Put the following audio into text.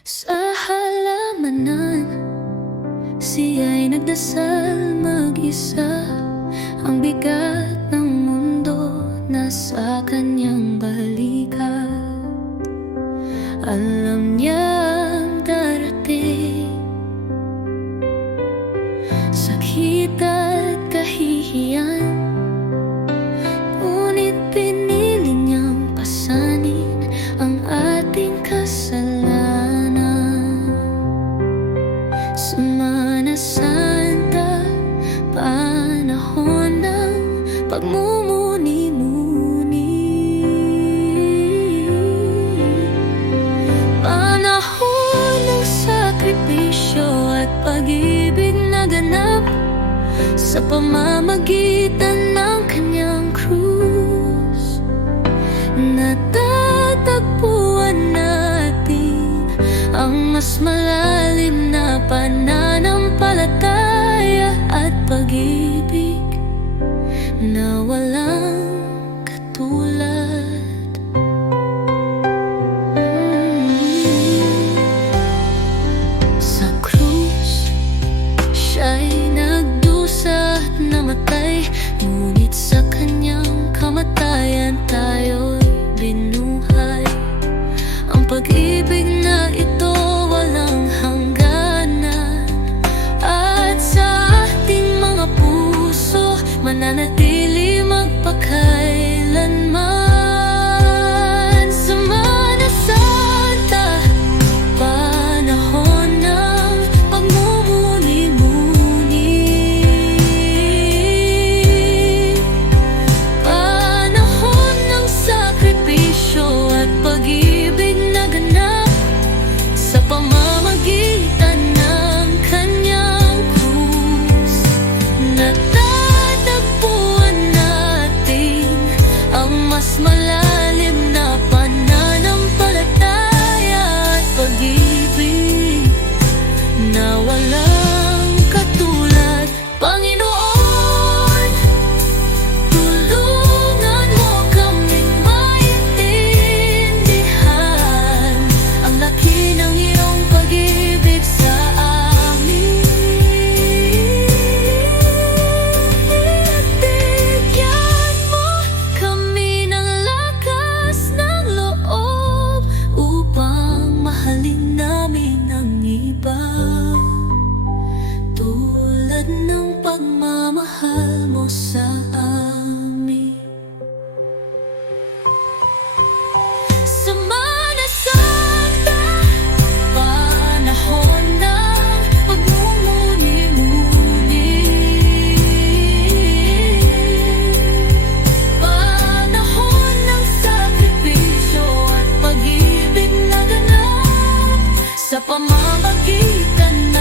Sa halamanan Siya'y nagdasal mag-isa. Ang bigat ng mundo Nasa kanyang balikat. Alam niyang darating Sakit at kahihiyan Semana Santa Panahon ng pagmumuni-muni. Panahon ng sakripisyo at pag-ibig na Sa pamamagitan ng kanyang krus mas malalim na pananampalataya at pag-ibig na wala mananatili sa amin. Sama na sana panahon ng pagmumuni-muni Panahon ng sakripisyo at pag-ibig sa pamamagitan